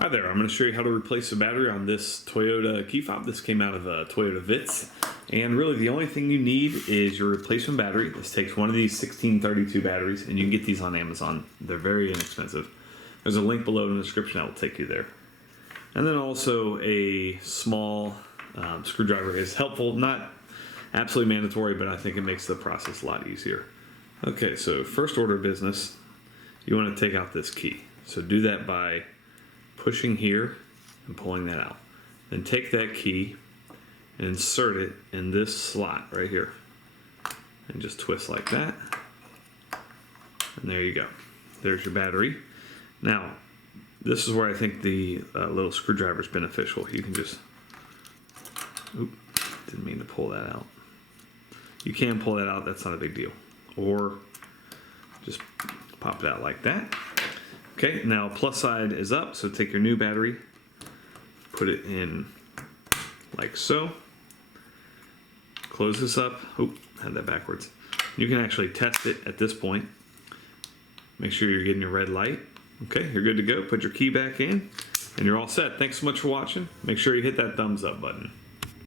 Hi there, I'm going to show you how to replace the battery on this Toyota key fob. This came out of a Toyota Vitz. And really the only thing you need is your replacement battery. This takes one of these 1632 batteries, and you can get these on Amazon. They're very inexpensive. There's a link below in the description that will take you there. And then also a small screwdriver is helpful, not absolutely mandatory, but I think it makes the process a lot easier. Okay, so first order of business, you want to take out this key. So do that by pushing here and pulling that out. Then take that key and insert it in this slot right here. And just twist like that. And there you go. There's your battery. Now, this is where I think the little screwdriver is beneficial. You can just, didn't mean to pull that out. You can pull that out, that's not a big deal. Or just pop it out like that. Okay, now plus side is up, so take your new battery, put it in like so. Close this up. Oh, had that backwards. You can actually test it at this point. Make sure you're getting your red light. Okay, you're good to go. Put your key back in, and you're all set. Thanks so much for watching. Make sure you hit that thumbs up button.